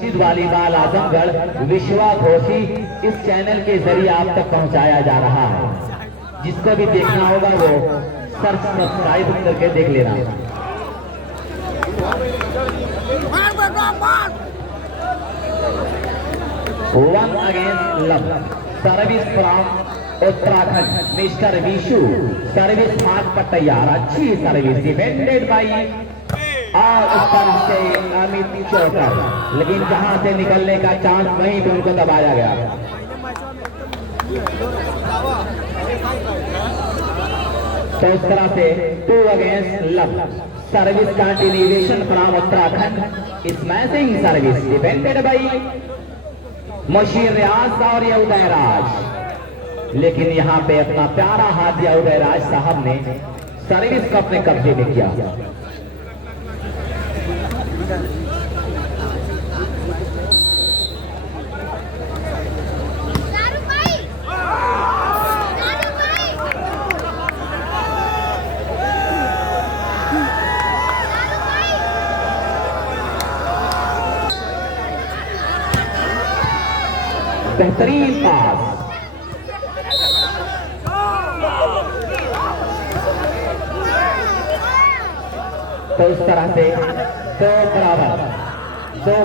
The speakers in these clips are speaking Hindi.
वॉलीबॉल आजमगढ़ विश्वा घोषी इस चैनल के जरिए आप तक पहुंचाया जा रहा है। जिसको भी देखना होगा वो सर्च सब्सक्राइब करके देख लेना। One against love service from Uttarakhand mister Vishu service हाथ पर तैयार। अच्छी सर्विस डिफेंडेड बाई और उस तरह से अमित चौकर, लेकिन जहां से निकलने का चांस वहीं पे उनको दबाया गया। तो इस तरह से 2 against love service continuation from Uttarakhand smashing service defended by Mushir Riyaz और ये उदयराज। लेकिन यहाँ पे अपना प्यारा हाथ दिया उदयराज साहब ने सर्विस को अपने कब्जे में किया। बेहतरीन पास तो इस तरह से दो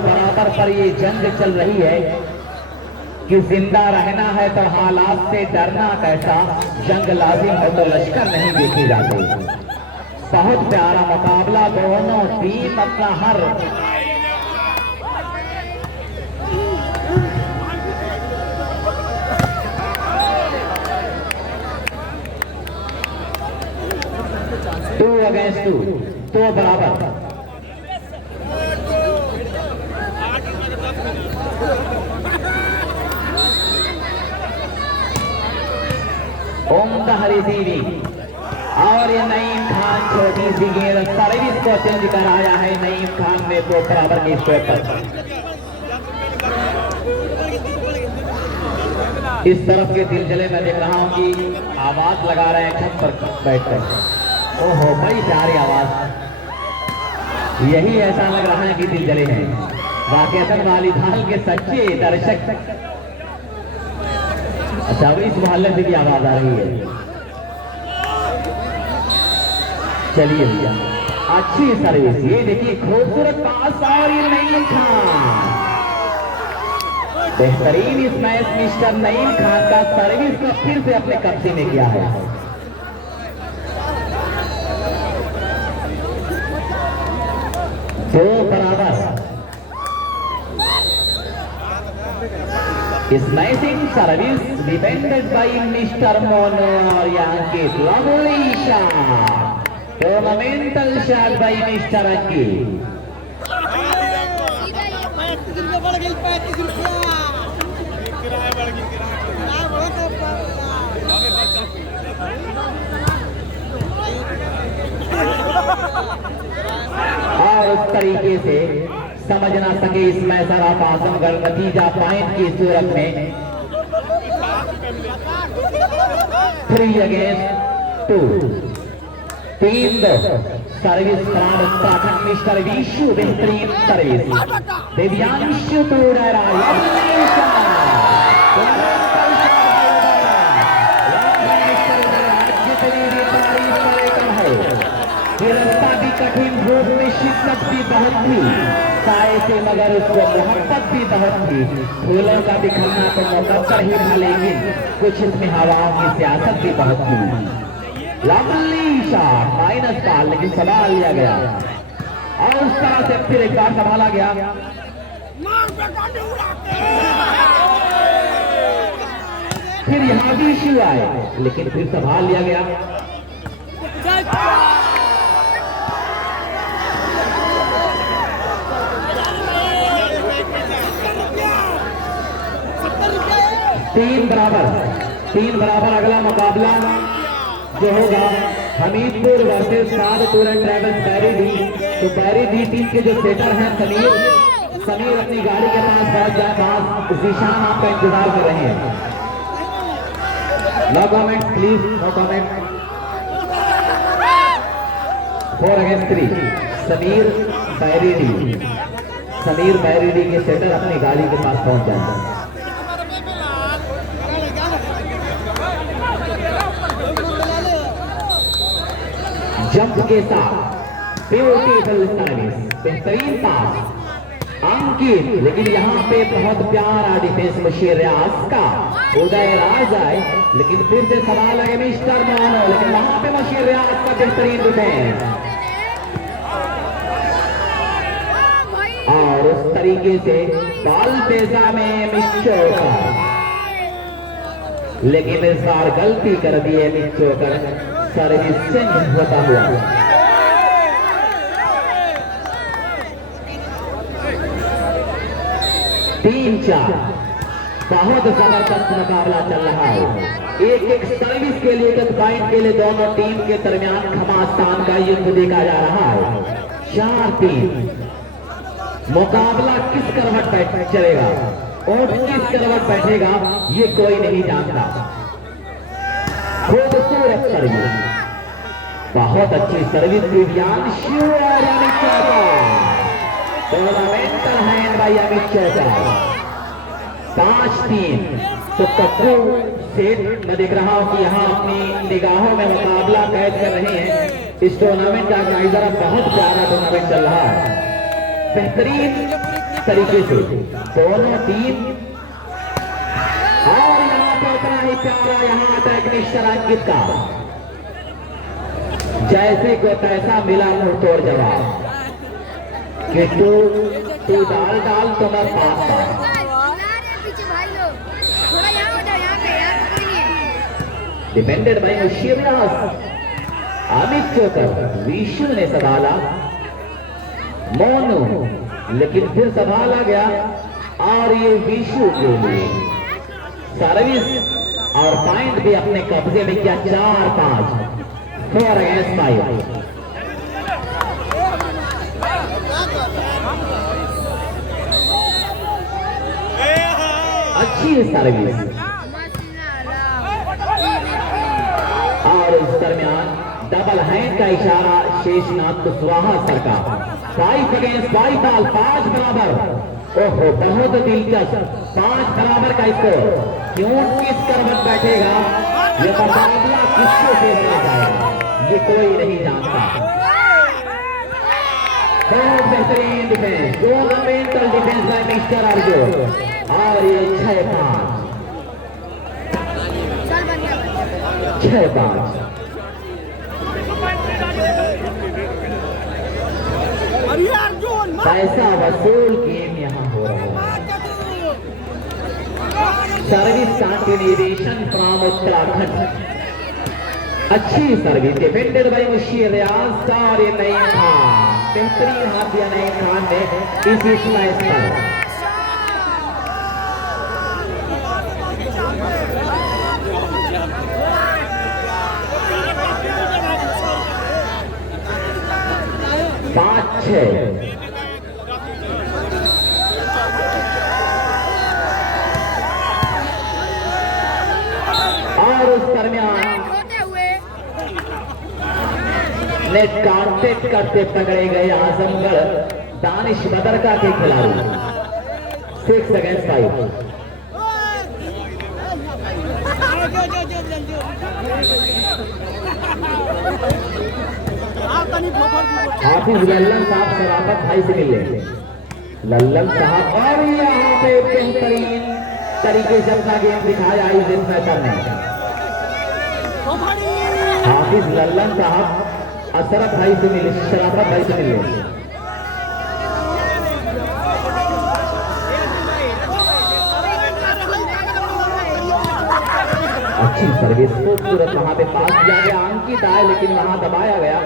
बराबर पर ये जंग चल रही है कि जिंदा रहना है तो हालात से डरना कैसा, जंग लाजिम है तो लश्कर नहीं देखे जाते। बहुत प्यारा मुकाबला, दोनों टीम अपना हर टू अगेंस्ट टू, तो बराबर। उम्दा रिसीवी और ये नईम खान छोटी सी गेंद सर्विस को चेंज कराया है नईम खान ने तो बराबर के स्कोर पर। इस तरफ के दिलजले में देख रहा हूं कि आवाज लगा रहे हैं छत पर बैठकर। ओहो बड़ी प्यारी आवाज, यही ऐसा लग रहा है कि दिलजले हैं वाकईतन वालीधाल के सच्चे दर्शक। अच्छा इस मोहल्ले से भी आवाज आ रही है। चलिए भैया अच्छी सर्विस, ये देखिए खूबसूरत पास और ये नईम खान बेहतरीन स्मैश मिस्टर नईम खान का सर्विस को फिर से अपने कब्जे में किया है। दो बराबर smashing service defended by mister Mono और Ankit. Lovely shot, tournamental shot by mister Ankit. और उस तरीके से समझ ना सके इसमें सराफ आजमगढ़ नतीजा पॉइंट की सूरत में 3 against 2, 3-2 service from Uttarakhand mister Vishu बेहतरीन सर्विस दिव्यांशु तोड़रा रास्ता भी कठिन, धूप में शिद्दत भी बहुत थी, साए से मगर उसको मोहब्बत भी बहुत थी। फूलों का दिखना तो मुकद्दर ही था, लेकिन कुछ इसमें हवाओं की सियासत भी बहुत थी। लवली शॉट माइनस बॉल, लेकिन संभाल लिया गया और उस तरह से फिर एक बार संभाला गया। फिर यहाँ भी इश्यू आए, लेकिन फिर संभाल लिया गया। तीन बराबर अगला मुकाबला जो होगा हमीदपुर वर्सेस साध टूर एंड ट्रैवल्स बैरी। तो बैरी टीम के जो सेटर हैं समीर अपनी गाड़ी के पास पहुंच जाए। जीशान आपका इंतजार कर रहे हैं। No comment please, no comment. 4 against 3 Sameer Bairi. Sameer Maridi के सेटर अपनी गाड़ी के पास पहुंच जाए। जंप के साथ ब्यूटीफुल सर्विस, बेहतरीन पास अंकित, लेकिन यहाँ पे बहुत प्यारा डिफेंस मुशीर रियाज का। उदय राज आए लेकिन फिर से सवाल है मिस्टर मानो, लेकिन वहां पे मुशीर रियाज का बेहतरीन डिफेंस और उस तरीके से बॉल पेजा में मिस्टर, लेकिन इस बार गलती कर दी है मिस्टर, सर्विस चेंज होता हुआ। तीन चार बहुत जबरदस्त मुकाबला चल रहा है। एक एक सर्विस के लिए, एक पॉइंट के लिए दोनों टीम के दरमियान घमासान का युद्ध देखा जा रहा है। 4-3 मुकाबला किस करवट बैठ चलेगा और किस करवट बैठेगा ये कोई नहीं जानता। खूबसूरत सर्विस, बहुत अच्छी service Divyansh tournamental hand by Amit Chauta. 5-3 तो कप्पू सेठ मैं देख रहा हूं कि यहाँ अपनी निगाहों में मुकाबला कैद कर रहे हैं। इस टूर्नामेंट का जायजा बहुत प्यारा टूर्नामेंट चल रहा है, बेहतरीन तरीके से दोनों टीम। और यहाँ पर उतना ही प्यारा यहाँ अटैक मिस्टर अंकित का, जैसे को तैसा मिला मुंह तोड़ जवाब कि तू डाल डाल तो मैं पास था। डिपेंडेड बाई मुशीर रियाज, अमित चोकर, विशु ने संभाला मोनू, लेकिन फिर संभाला गया और ये विशु के लिए सर्विस और पॉइंट भी अपने कब्जे में किया। 4-5 4 अगेंस्ट 5। अच्छी सर्विस और इस दरमियान डबल हैंड का इशारा शेषनाथ कुशवाहा सर का। 5 अगेंस्ट 5 बॉल, 5 बराबर। ओहो बहुत दिलचस्प, 5 बराबर का स्कोर। क्यों किस करवट बैठेगा ये मुकाबला किसको से बना जाएगा ये कोई नहीं जानता। बहुत बेहतरीन defence, tournamental defence by mister Arjun. और ये 6-5 पैसा वसूल गेम यहाँ हो रहा है। सर्विस कंटिन्यूएशन फ्रॉम उत्तराखंड, अच्छी service defended bye Musheer Riyaz और ये नईम खान, बेहतरीन हाथ दिया नईम खान ने इस मैच पर। और उस दरमियान नेट कांटेक्ट करते पकड़े गए आजमगढ़ दानिश बदरका के खिलाड़ी। 6 अगेंस्ट 5। हाफिज लल्लन साहब शराफत भाई से मिले, लल्लन साहब और यहाँ पे बेहतरीन तरीके से अपना गेम दिखाया इस मैटर ने। हाफिज लल्लन साहब अशरफ भाई से मिले, शराफत भाई से मिले। अच्छी सर्विस, खूबसूरत वहां पे पास किया गया, अंकित आए लेकिन वहां दबाया गया।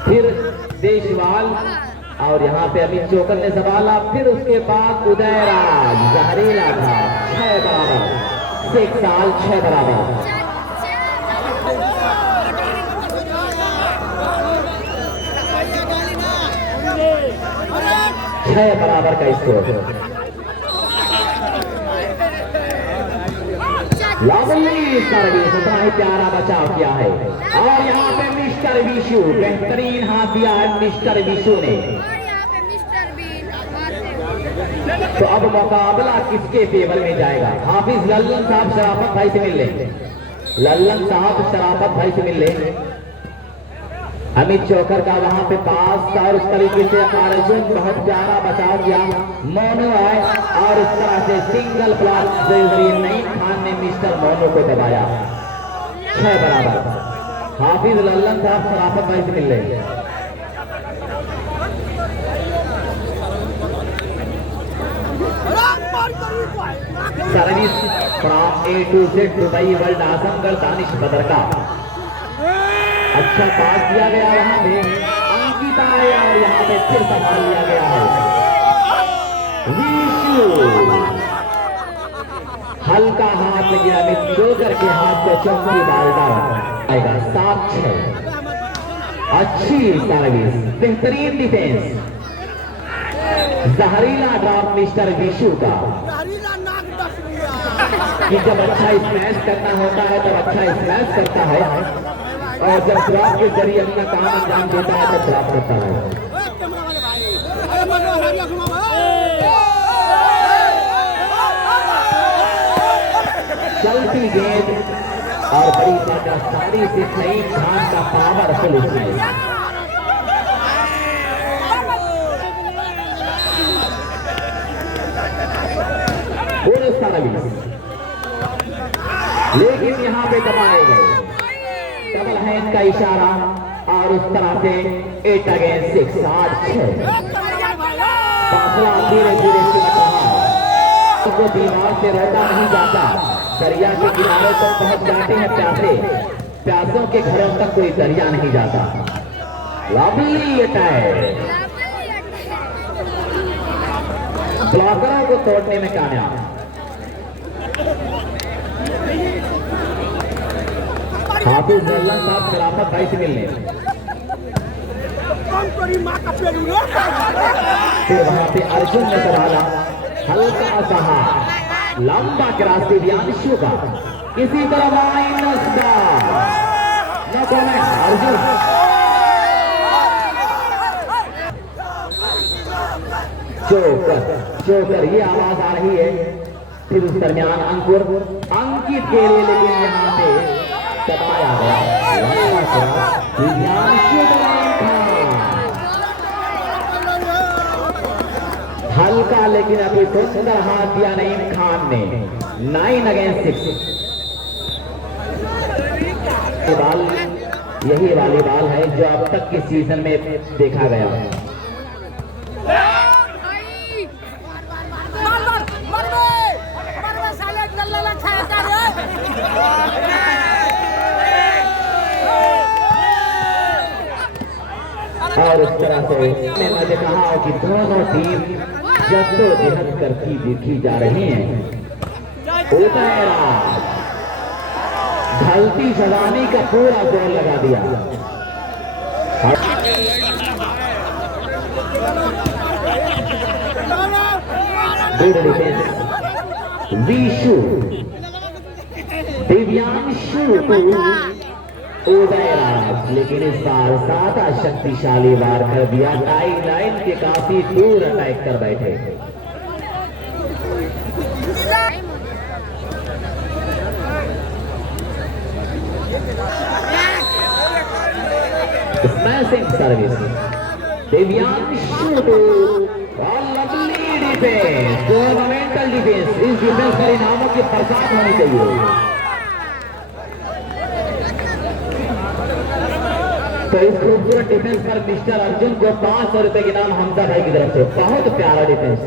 फिर देशवाल और यहाँ पे अमित चोकर ने संभाला, फिर उसके बाद उदयराज जहरीला था। 6 बराबर, 6 साल 6 बराबर। 6 बराबर का स्कोर। लवली सर्विस, उतना ही प्यारा बचाव किया है। और यहाँ पे मिस्टर विशु, बेहतरीन हाथ दिया है मिस्टर विशु ने। तो अब मुकाबला किसके फेवर में जाएगा? हाफिज लल्लन साहब शराफत भाई से मिल ले, लल्लन साहब शराफत भाई से मिल ले। अमित चौकर का वहां पे पास था और उस तरीके से अर्जुन बहुत प्यारा बचाव किया, मोनू आए और इस तरह से सिंगल प्लास के जरिए नईम खान ने मिस्टर मोनू को दबाया। 6 बराबर। हाफिज लल्लन साहब शराफत भाई से मिल रहे। Service from A to Z Dubai world Azamgarh Danish बदर का अच्छा पास दिया गया, वहां पे अंकिता है और यहाँ पे फिर संभाल लिया गया है। विशु हल्का हाथ लग गया, अमित जोकर के हाथ को चौकी डालता आएगा। 7-6 अच्छी सर्विस, बेहतरीन डिफेंस, जहरीला ड्रॉप मिस्टर विशु का कि जब अच्छा स्मैश करना होता है तब अच्छा स्मैश करता है और जब ड्रॉप के जरिए अपना काम अंजाम देता है तब ड्रॉप करता है। चलती गेंद और बड़ी साड़ी से नईम खान का पावरफुल स्मैश। लेकिन यहाँ पे दबाए गए, डबल हैंड का इशारा और उस तरह से 8 अगेंस्ट 6 8-6 फासला धीरे धीरे सिमट रहा। तो दीवार से रोका नहीं जाता, दरिया के किनारे तक पहुंच जाते हैं प्यासे, प्यासों के घरों तक कोई दरिया नहीं जाता। लवली अटैक, ब्लॉकरों को तोड़ने में कामयाब। हाफिज लल्लन साहब शराफत भाई से मिलने, फिर वहां पे अर्जुन ने संभाला, हल्का सा लंबा क्रॉस दिव्यांशु का, किसी तरह माइनस का न कमेंट। अर्जुन चोकर चोकर ये आवाज आ रही है। फिर उस दरमियान अंकुर अंकित के लिए, लेकिन यहाँ पे दबाया गया हल्का, लेकिन अभी सुंदर हाथ दिया नईम खान ने। 9 अगेंस्ट 6 बाल, यही वाली बाल है जो अब तक के सीजन में देखा गया। और इस तरह से मैंने कहा कि दोनों टीम जद्दोजहद करती देखी जा रही हैं। ढलती जवानी का पूरा जोर लगा दिया। विशु दिव्यांशु उदयराज, लेकिन इस बार ज्यादा शक्तिशाली वार कर दिया। टाई लाइन के काफी दूर अटैक कर बैठे। स्मैशिंग सर्विस दिव्यांशु और लवली डिफेंस, टूर्नामेंटल डिफेंस। इस डिफेंस पर इनामों की बरसात होनी चाहिए। तो इस खूबसूरत डिफेंस पर मिस्टर अर्जुन को 500 रुपए के नाम हमजा भाई की तरफ से। बहुत प्यारा डिफेंस,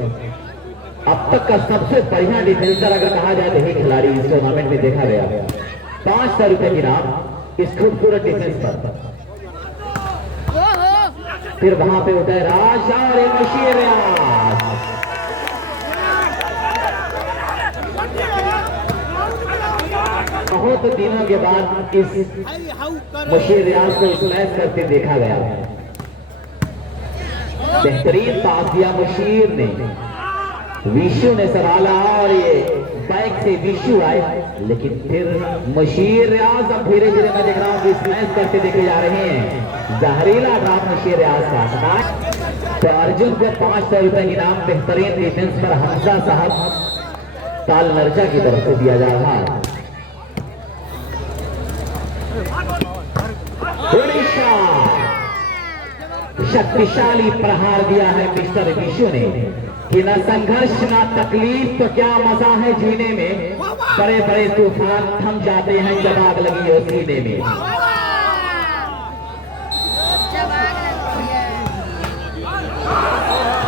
अब तक का सबसे बढ़िया डिफेंसर अगर कहा जाए तो ही खिलाड़ी इस टूर्नामेंट में देखा गया। 500 रुपए की नाम इस खूबसूरत डिफेंस पर। फिर वहां पे होता है राज और मशीर बहुत दिनों के बाद इस मुशीर रियाज को स्मैश करते देखा गया। बेहतरीन पास दिया मुशीर ने, विशु ने संभाला और ये बैक से विशु आए, लेकिन फिर मुशीर रियाज अब धीरे धीरे मैं देख रहा हूँ कि स्मैश करते देखे जा रहे हैं। जहरीला ड्रॉप मुशीर रियाज का। तो अर्जुन को 500 रुपए इनाम बेहतरीन डिफेंस पर हमजा साहब ताल नरजा की तरफ से दिया जा रहा है। उड़ीसा शक्तिशाली प्रहार दिया है मिस्टर विशु ने कि न संघर्ष न तकलीफ तो क्या मजा है जीने में, बड़े बड़े तूफान थम जाते हैं जब आग लगी हो सीने में।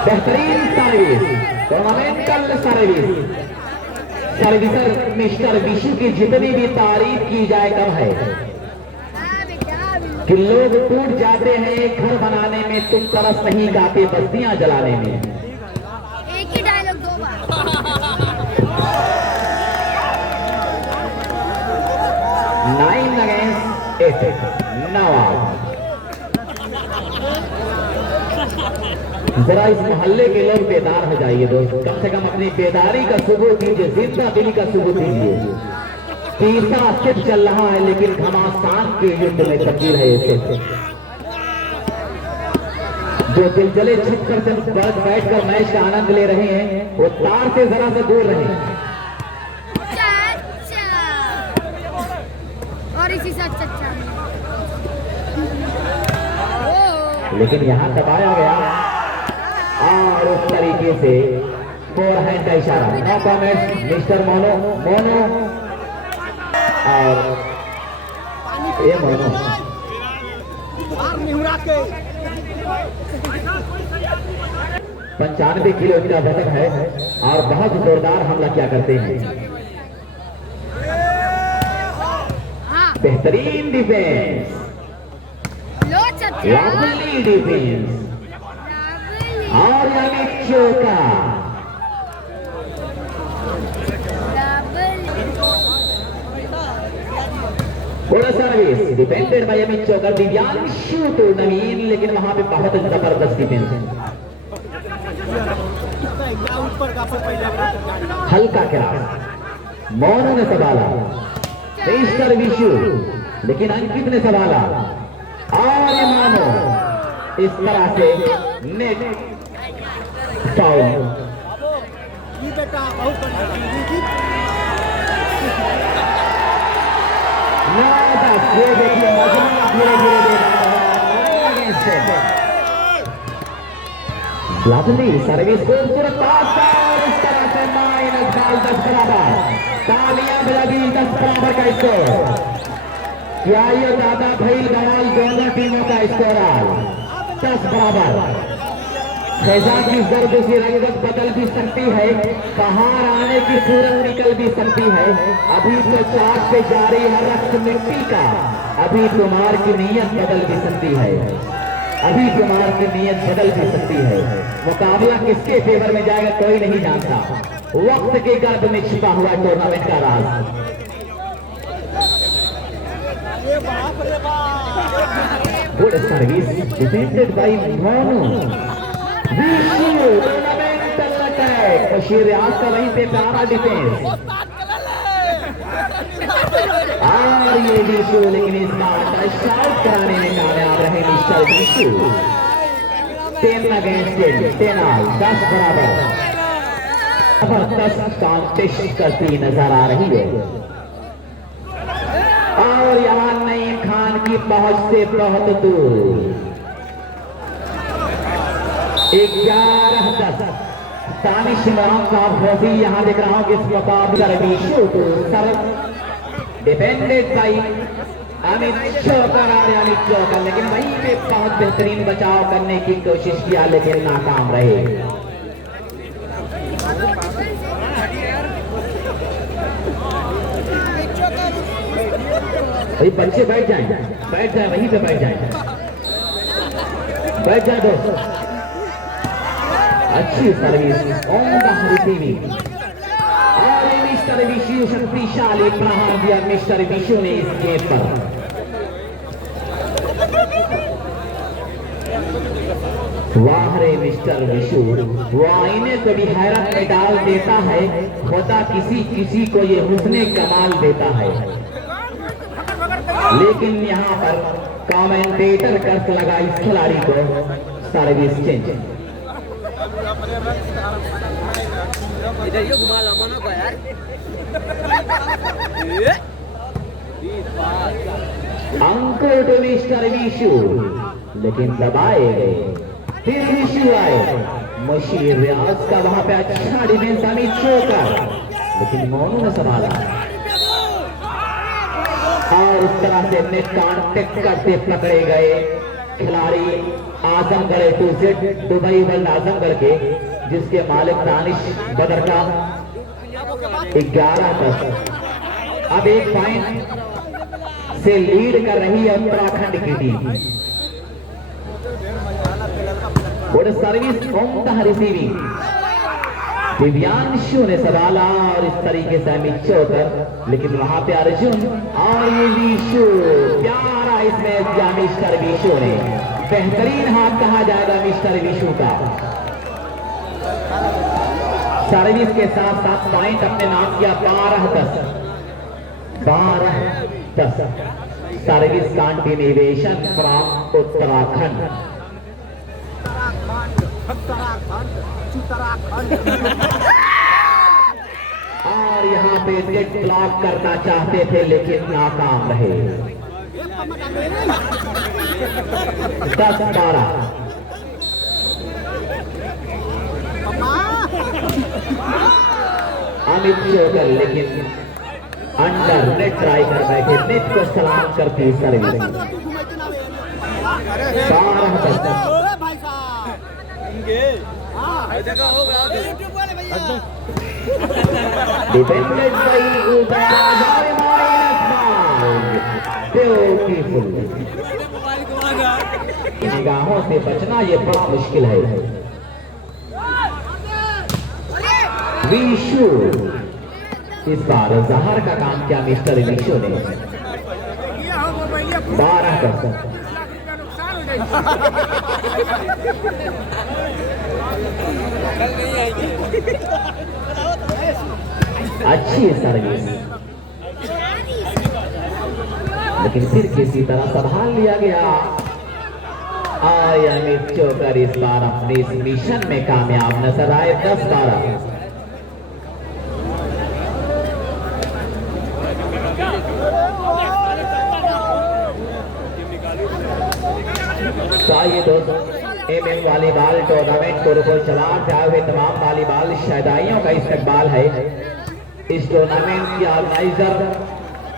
बेहतरीन सर्विस, टूर्नामेंटल सर्विसर मिस्टर विशु की जितनी भी तारीफ की जाए कम है कि लोग टूट जाते हैं घर बनाने में, तुम तरस नहीं गाते बस्तियां जलाने में। एक ही डायलॉग 2 बार। 9 against 8 नवाब। जरा इस मोहल्ले के लोग बेदार हो जाइए दोस्त, कम से कम अपनी बेदारी का सबूत दीजिए, जिंदा दिली का सबूत दीजिए। तीसरा सेट चल रहा है लेकिन घमासान के युद्ध में तब्दील है इसे। जो दिलजले छत पर बैठकर मैच का आनंद ले रहे हैं वो तार से जरा सा दूर रहे और इसी से अच्छा। लेकिन यहाँ दबाया गया और उस तरीके से फोरहैंड का इशारा। नो कमेंट्स मिस्टर मोनो और ये मोनो 95 किलो का वजन है और बहुत जोरदार हमला क्या करते हैं। बेहतरीन डिफेंस, लवली डिफेंस और यानी चौका। बड़ा सर्विस डिफेंडेड बाय अमित चौकर, दिव्यांशु तो नवीन, लेकिन वहां पे बहुत जबरदस्त डिफेंस। हल्का क्रॉस, मोनू ने संभाला, मिस्टर विशु, लेकिन अंकित ने संभाला और ये मानो इस तरह से नेट फाउल। ये देखिए धीरे धीरे लवली सर्विस खूबसूरत इस तरह से -10 बराबर। तालियां बजा दी, 10 बराबर का स्कोर। क्या ये दादा भैल गवाल दोनों टीमों का स्कोर 10 बराबर। फैजा की जर्द से रंगत बदल भी सकती है, बाहर आने की सूरत निकल भी सकती है। अभी तो चाक से जारी है रक्त मिट्टी का, अभी तुम्हार की नीयत बदल भी सकती है, अभी तुम्हार की नीयत बदल भी सकती है। मुकाबला किसके फेवर में जाएगा कोई नहीं जानता, वक्त के गर्भ में छिपा हुआ टूर्नामेंट का राज। Good service defended by Monu. Tournamental attack, Bashir आज का वहीं पे प्यारा डिफेंस और ये विशु, लेकिन इस बार शॉट कराने में कामयाब रहे मिस्टर विशु। 10 against 10 10 बराबर। जबरदस्त कॉम्पिटिशन करती नजर आ रही है और यहाँ नईम खान की पहुंच से बहुत दूर 11-10 दानिश इमरान साहब फौजी। यहाँ देख रहा हूँ कि इस मुकाबला विशु को सर डिफेंडेड बाई अमित चौकर, लेकिन वहीं पे बहुत बेहतरीन बचाव करने की कोशिश किया लेकिन नाकाम रहे। भाई बच्चे बैठ जाए वहीं पे बैठ जाए दोस्तों। अच्छी सर्विस ऑन द रिसीविंग और मिस्टर विशु शक्तिशाली प्रहार दिया मिस्टर विशु ने इस गेम पर। वाह रे मिस्टर विशु, वो आईने को भी हैरत में डाल देता है, खुदा किसी को ये हुस्ने कमाल देता है। लेकिन यहाँ पर कमेंटेटर कर्ज लगा इस खिलाड़ी को सर्विस चेंज। इधर ये घुमा लंबा ना को यार अंक टू मिस्टर विशु, लेकिन दबाए गए। फिर विशु आए, मशीर रियाज का वहां पे अच्छा डिफेंस अमित चोकर, लेकिन मोनू ने संभाला और उस तरह से नेट कांटेक्ट करते पकड़े गए खिलाड़ी Azamgarh to Z Dubai world Azamgarh के, जिसके मालिक दानिश बदर का 11-10। अब एक पॉइंट से लीड कर रही है उत्तराखंड की टीम। गुड सर्विस ओमदा रिसीविंग, दिव्यांशु ने संभाला और इस तरीके से अमित चोकर, लेकिन वहां पे अर्जुन और ये विशु, प्यारा इसमें दिया मिस्टर विशु ने। बेहतरीन हाथ कहा जाएगा मिस्टर विशु का। सर्विस के साथ साथ पॉइंट अपने नाम किया 12-10। 12-10 सर्विस कंटिन्यूएशन फ्रॉम उत्तराखंड। और यहाँ पे नेट ब्लॉक करना चाहते थे लेकिन नाकाम रहे। 10-12 अमित चोकर, लेकिन अंडर नेट ट्राई कर बैठे, नेट को सलाम करती सर्विस। 12-10 defended bye beautiful. निगाहों से बचना ये बड़ा मुश्किल है। विशु, इस बार जहर का काम किया मिस्टर विशु ने। 12-10 अच्छी सर्विस, लेकिन फिर किसी तरह संभाल लिया गया। अमित चोकर इस बार अपने इस मिशन में कामयाब नजर आए। 10-12 ये दोस्तों एमएम वॉलीबॉल टूर्नामेंट को रुपये चलार जाए हुए तमाम वॉलीबॉल शहदाइयों का इस्तकबाल है। इस टूर्नामेंट के ऑर्गेनाइजर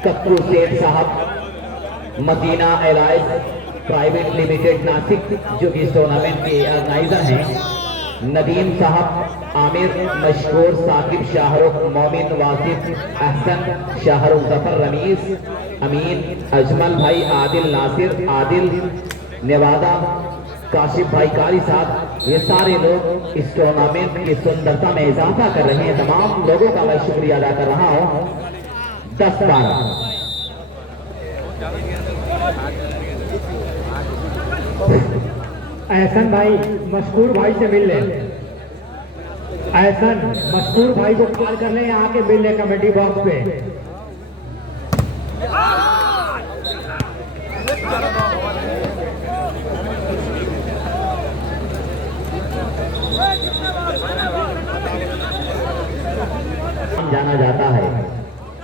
कप्पू सेठ साहब, Madina alliance private limited Nashik, जो कि इस टूर्नामेंट के ऑर्गेनाइजर हैं। नदीम साहब, आमिर, मशहूर, साकिब, शाहरुख, मोमिन, वासिफ, अहसन, शाहरुख, जफर, रमीज, अमीन, अजमल भाई, आदिल, नासिर, आदिल, नेवादा, काशिफ भाई, कारी साहब, ये सारे लोग इस टूर्नामेंट की सुंदरता में इजाफा कर रहे हैं। तमाम लोगों का मैं शुक्रिया अदा कर रहा हूँ। 10-12 एहसन भाई मशहूर भाई से मिल ले। एहसन मशहूर भाई को कॉल कर ले, यहाँ के मिल ले कमेटी बॉक्स पे। जाना जाता है,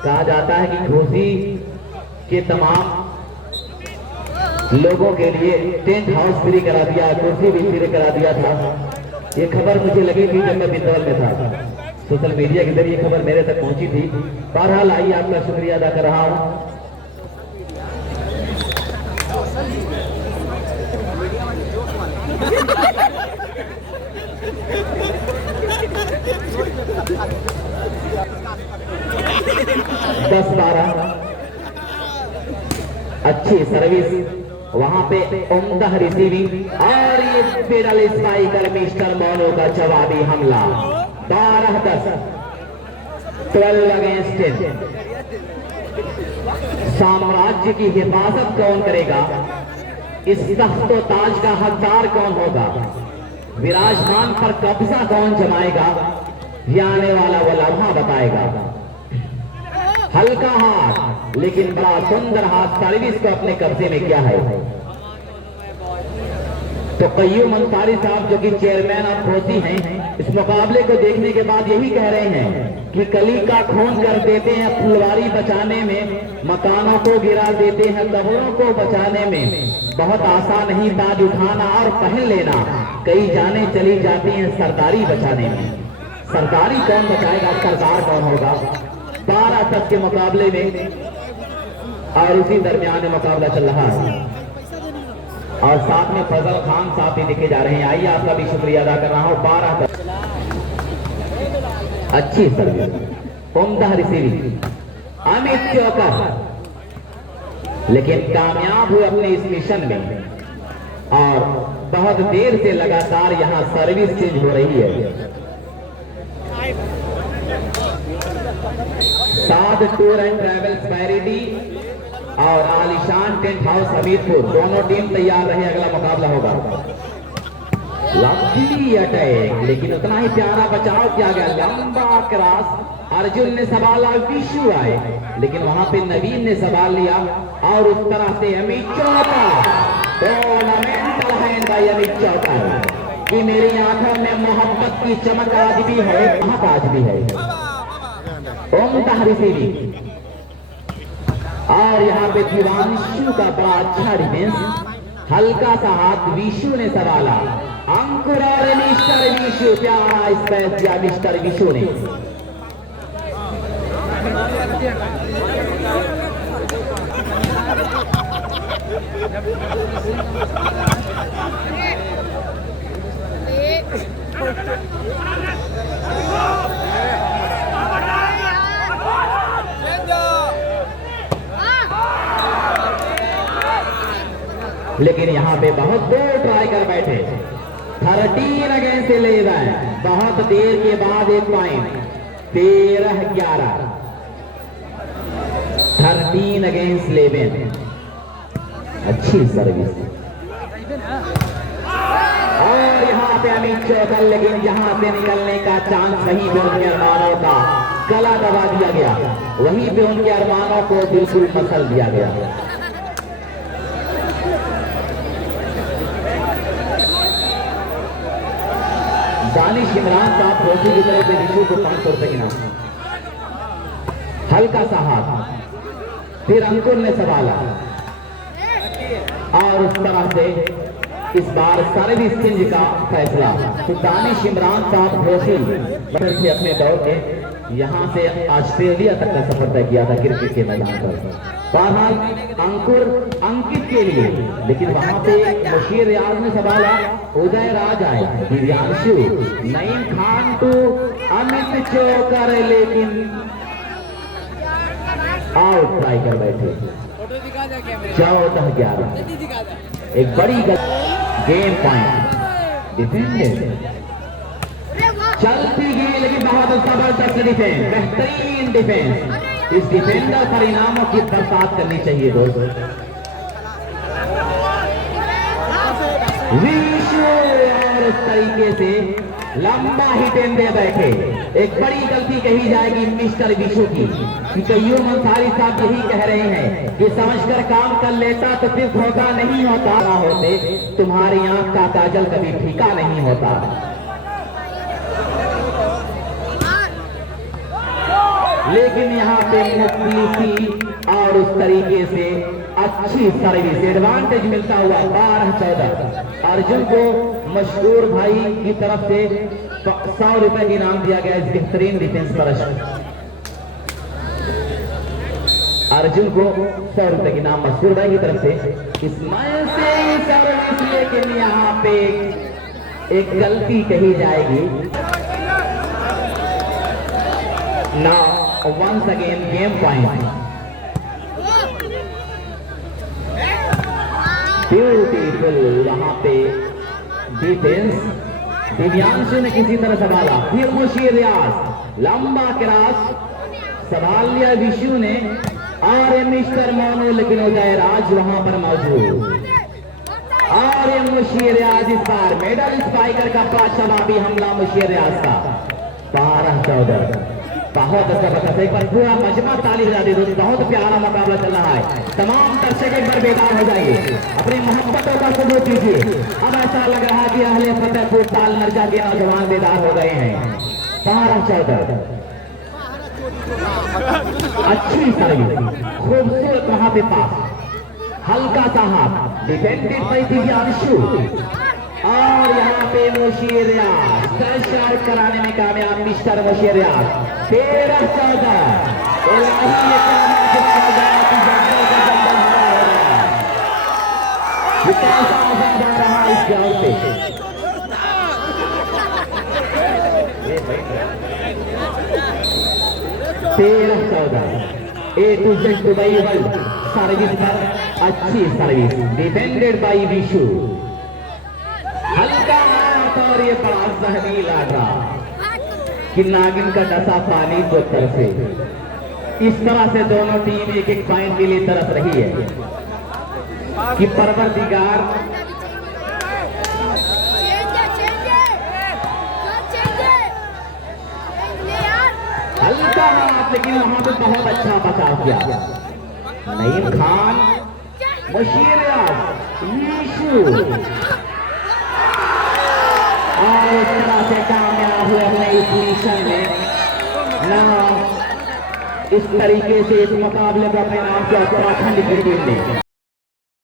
कहा जाता है कि घोसी के तमाम लोगों के लिए टेंट हाउस फ्री करा दिया, कुर्सी भी फ्री करा दिया था। ये खबर मुझे लगी थी जब मैं बिंदौल में था, सोशल मीडिया के जरिए खबर मेरे तक पहुंची थी। बहरहाल आइए, आपका शुक्रिया अदा कर रहा हूं। दस 12 अच्छी सर्विस, वहां पे उम्दा रिसीविंग, और ये पेडल स्पाइकर मिस्टर मोनू का जवाबी हमला। 12-10 12 अगेंस्ट 10। साम्राज्य की हिफाजत कौन करेगा? इस तख्तो ताज का हकदार कौन होगा? विराजमान पर कब्जा कौन जमाएगा? ये आने वाला वो लम्हा बताएगा। हल्का हाथ लेकिन बड़ा सुंदर हाथ सर्विस को अपने कब्जे में किया है। तो कय्यूम अंसारी साहब जो कि चेयरमैन ऑफ घोसी हैं, इस मुकाबले को देखने के बाद यही कह रहे हैं कि कली का खून कर देते हैं फुलवारी बचाने में, मकानों को गिरा देते हैं कब्रों को बचाने में। बहुत आसान नहीं ताज उठाना और पहन लेना, कई जाने चली जाती हैं सरदारी बचाने में। सरदारी कौन बचाएगा, सरदार कौन होगा। 12 तक के मुकाबले में और उसी दरमियान मुकाबला चल रहा है और साथ में फजल खान साहब भी दिखे जा रहे हैं। आइए आपका भी शुक्रिया अदा कर रहा हूं। 12 तक अच्छी सर्विस, उम्दा रिसीविंग अमित चौकर, लेकिन कामयाब हुए अपने इस मिशन में और बहुत देर से लगातार यहां सर्विस चेंज हो रही है। साध टूर एंड ट्रैवल्स पैरिडी और आलिशान टेंट हाउस हमीरपुर, दोनों टीम तैयार रहे, अगला मुकाबला होगा। लंबी अटैक, लेकिन उतना ही प्यारा बचाव किया गया। लंबा क्रॉस, अर्जुन ने सवाला, विशु आए, लेकिन वहां पे नवीन ने सवाल लिया और उस तरह से अमित चौकर, टूर्नामेंटल हैंड बाय अमित चौकर कि मेरी आंखों में मोहब्बत की चमक आज भी है, महक आज भी है। उम्दा रिसीविंग और यहाँ पे दिवांशु का बड़ा अच्छा डिफेंस, हल्का सा हाथ, विशु ने सवाला, अंकुर और मिस्टर विशु, प्यारा स्पेस दिया मिस्टर विशु ने। लेकिन यहाँ पे बहुत दूर ट्राई कर बैठे। 13 अगेंस्ट 11, बहुत देर के बाद एक पॉइंट, 13-11, 13 अगेंस्ट 11, अच्छी सर्विस। और यहाँ पे अमित चौकर, लेकिन यहाँ से निकलने का चांस वहीं पे उनके अरमानों का गला दबा दिया गया, वहीं पे उनके अरमानों को बिल्कुल मसल दिया गया। दानिश इमरान साहब ट्रॉफी की तरफ से विशु को 500 रुपए इनाम, हल्का सा हाथ, फिर अंकुर ने सवाला और उस तरह से इस बार सर्विस चेंज का फैसला। तो दानिश इमरान साहब ट्रॉफी से अपने दौर के यहाँ से ऑस्ट्रेलिया तक का सफर तय किया था क्रिकेट के मैदान पर। बहरहाल अंकुर अंकित के लिए, लेकिन वहां पे मुशीर रियाज ने सवाला, उदय राज आए, दिव्यांशु, नईम खान टू अमित चौकर, लेकिन आउट ट्राई कर बैठे। 14-11, एक बड़ी गेम पॉइंट, डिफेंडेड चलती गई, लेकिन बहुत जबरदस्त डिफेंस, बेहतरीन डिफेंस। इस डिफेंडर पर इनामों की बरसात करनी चाहिए दोस्तों। विशु और इस तरीके से लंबा हिट दे बैठे। एक बड़ी गलती कही जाएगी मिस्टर विशु की, कि कईयों अंसारी साहब यही कह रहे हैं कि समझकर काम कर लेता तो फिर धोखा नहीं होता, ना होते तुम्हारी आंख का काजल कभी फीका नहीं होता। लेकिन यहाँ पे मुखलिसी और उस तरीके से अच्छी सर्विस, एडवांटेज मिलता हुआ 12-14। अर्जुन को मशहूर भाई की तरफ से 100 रुपए का इनाम दिया गया इस बेहतरीन डिफेंस पर। अर्जुन को 100 रुपए का इनाम मशहूर भाई की तरफ से। इस्माइल से सर्विस, लेकिन यहाँ पे एक गलती कही जाएगी। Now once again game point, beautiful वहां पे डिफेंस। दिव्यांशु ने किसी तरह संभाला, फिर मुशीर रियाज, लंबा क्रॉस संभाल लिया विशु ने और मिस्टर मोनू, लेकिन उदय राज वहां पर मौजूद। और मुशीर रियाज इस बार मेडल स्पाइकर का 5 शबाबी हमला मुशीर रियाज का। 12-14 बहुत जबरदस्त, एक बार पूरा मजमा ताली बजा दी दोस्तों। बहुत प्यारा मुकाबला चल रहा है। तमाम दर्शक एक बार बेदार हो जाइए, अपनी मोहब्बतों का सबूत दीजिए। अब ऐसा लग रहा है कि अहले फतेहपुर ताल मर्जा के नौजवान बेदार हो गए हैं। 12-14 अच्छी सर्विस, खूबसूरत वहां पे पास, हल्का सा हाथ, डिफेंडेड बाय दिव्यांशु। और यहाँ पे मुशीर रियाज दर्शन कराने में कामयाब मिस्टर मुशीर रियाज। 13-14 इस ग्राउंड पे। 13-14 A to Z Dubai world service पर अच्छी सर्विस, डिफेंडेड बाई विशु। हल्का हाथ और ये बड़ा जहरीला लाडा कि नागिन का डसा पानी को तरसे। इस तरह से दोनों टीम एक एक पॉइंट के लिए तरस रही है कि परवरदिगार हल्का हाथ, लेकिन वहां पे बहुत अच्छा बचाव किया। नईम खान, मुशीर रियाज, यीशु और इस तरह से कामयाब हुए अपने इस मिशन में। ना इस तरीके से इस मुकाबले को अपने नाम से उत्तराखंड की टीम ने